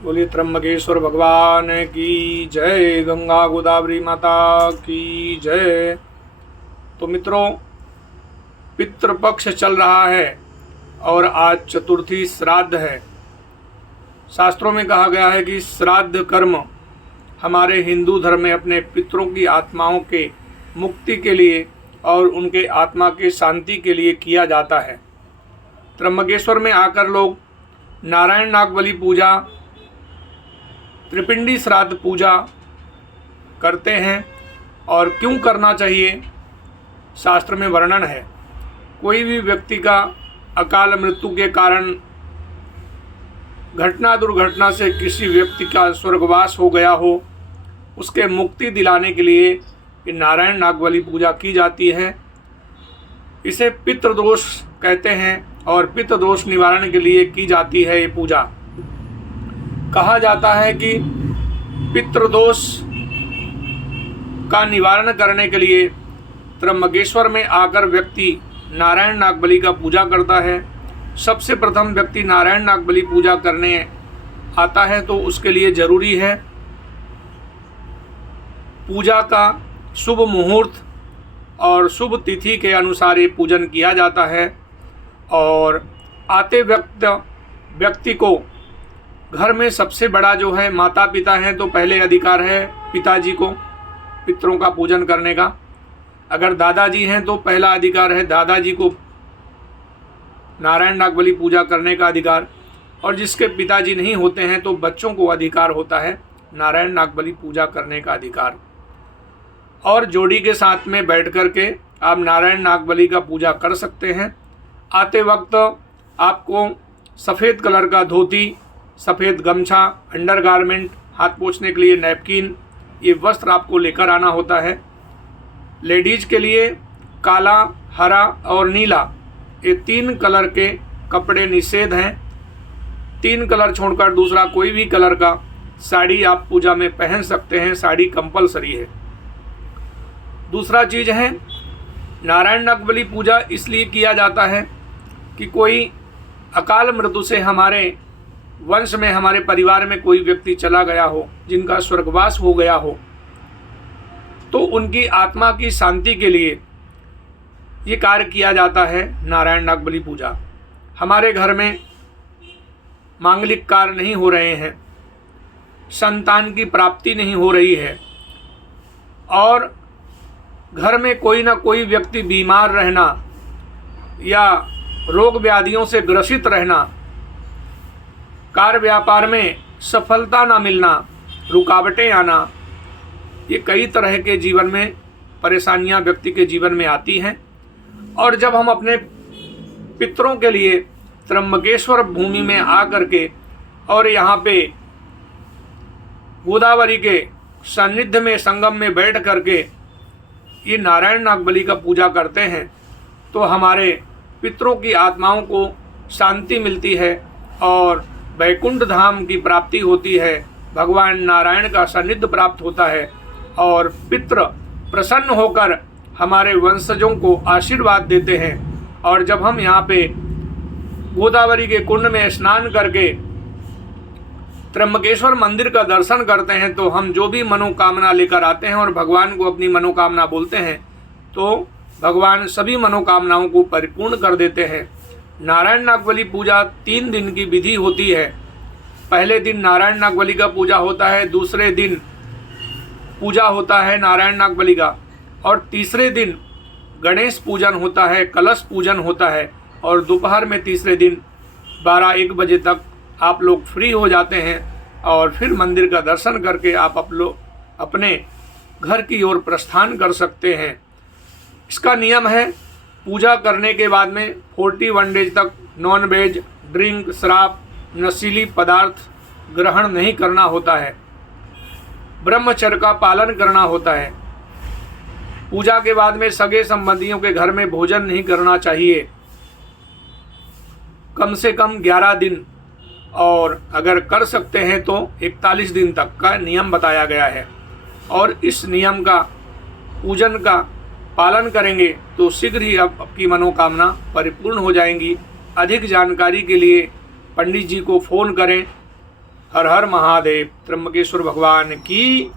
बोलिए त्र्यंबकेश्वर भगवान की जय, गंगा गोदावरी माता की जय। तो मित्रों, पितृपक्ष चल रहा है और आज चतुर्थी श्राद्ध है। शास्त्रों में कहा गया है कि श्राद्ध कर्म हमारे हिंदू धर्म में अपने पितरों की आत्माओं के मुक्ति के लिए और उनके आत्मा के शांति के लिए किया जाता है। त्र्यंबकेश्वर में आकर लोग नारायण नागबली पूजा, त्रिपिंडी श्राद्ध पूजा करते हैं। और क्यों करना चाहिए, शास्त्र में वर्णन है। कोई भी व्यक्ति का अकाल मृत्यु के कारण घटना दुर्घटना से किसी व्यक्ति का स्वर्गवास हो गया हो, उसके मुक्ति दिलाने के लिए ये नारायण नागबली पूजा की जाती है। इसे पितृदोष कहते हैं और पितृदोष निवारण के लिए की जाती है ये पूजा। कहा जाता है कि पितृदोष का निवारण करने के लिए त्र्यंबकेश्वर में आकर व्यक्ति नारायण नागबली का पूजा करता है। सबसे प्रथम व्यक्ति नारायण नागबली पूजा करने आता है तो उसके लिए जरूरी है पूजा का शुभ मुहूर्त और शुभ तिथि के अनुसार ये पूजन किया जाता है। और आते व्यक्ति को घर में सबसे बड़ा जो है माता पिता हैं, तो पहले अधिकार है पिताजी को पितरों का पूजन करने का। अगर दादाजी हैं तो पहला अधिकार है दादाजी को नारायण नागबली पूजा करने का अधिकार। और जिसके पिताजी नहीं होते हैं तो बच्चों को अधिकार होता है नारायण नागबली पूजा करने का अधिकार। और जोड़ी के साथ में बैठ कर के आप नारायण नागबली का पूजा कर सकते हैं। आते वक्त आपको सफ़ेद कलर का धोती, सफ़ेद गमछा, अंडरगारमेंट, हाथ पोंछने के लिए नैपकिन, ये वस्त्र आपको लेकर आना होता है। लेडीज के लिए काला, हरा और नीला, ये 3 कलर के कपड़े निषेध हैं। 3 कलर छोड़कर दूसरा कोई भी कलर का साड़ी आप पूजा में पहन सकते हैं। साड़ी कंपलसरी है। दूसरा चीज़ है, नारायण नागबली पूजा इसलिए किया जाता है कि कोई अकाल मृत्यु से हमारे वंश में, हमारे परिवार में कोई व्यक्ति चला गया हो, जिनका स्वर्गवास हो गया हो, तो उनकी आत्मा की शांति के लिए ये कार्य किया जाता है नारायण नागबली पूजा। हमारे घर में मांगलिक कार्य नहीं हो रहे हैं, संतान की प्राप्ति नहीं हो रही है और घर में कोई ना कोई व्यक्ति बीमार रहना या रोग व्याधियों से ग्रसित रहना, कार्य व्यापार में सफलता ना मिलना, रुकावटें आना, ये कई तरह के जीवन में परेशानियां व्यक्ति के जीवन में आती हैं। और जब हम अपने पितरों के लिए त्र्यंबकेश्वर भूमि में आ करके और यहाँ पे गोदावरी के सानिध्य में, संगम में बैठ करके ये नारायण नागबली का पूजा करते हैं तो हमारे पितरों की आत्माओं को शांति मिलती है और वैकुंठ धाम की प्राप्ति होती है। भगवान नारायण का सानिध्य प्राप्त होता है और पितृ प्रसन्न होकर हमारे वंशजों को आशीर्वाद देते हैं। और जब हम यहाँ पे गोदावरी के कुंड में स्नान करके त्र्यंबकेश्वर मंदिर का दर्शन करते हैं तो हम जो भी मनोकामना लेकर आते हैं और भगवान को अपनी मनोकामना बोलते हैं तो भगवान सभी मनोकामनाओं को परिपूर्ण कर देते हैं। नारायण नागबली पूजा 3 दिन की विधि होती है। पहले दिन नारायण नागबली का पूजा होता है, दूसरे दिन पूजा होता है नारायण नागबली का, और तीसरे दिन गणेश पूजन होता है, कलश पूजन होता है। और दोपहर में तीसरे दिन 12-1 बजे तक आप लोग फ्री हो जाते हैं और फिर मंदिर का दर्शन करके आप अपने घर की ओर प्रस्थान कर सकते हैं। इसका नियम है, पूजा करने के बाद में 41 डेज तक नॉन वेज, ड्रिंक, शराब, नशीली पदार्थ ग्रहण नहीं करना होता है। ब्रह्मचर्य का पालन करना होता है। पूजा के बाद में सगे संबंधियों के घर में भोजन नहीं करना चाहिए, कम से कम 11 दिन, और अगर कर सकते हैं तो 41 दिन तक का नियम बताया गया है। और इस नियम का पूजन का पालन करेंगे तो शीघ्र ही आपकी मनोकामना परिपूर्ण हो जाएंगी। अधिक जानकारी के लिए पंडित जी को फ़ोन करें हर हर महादेव। त्र्यंबकेश्वर भगवान की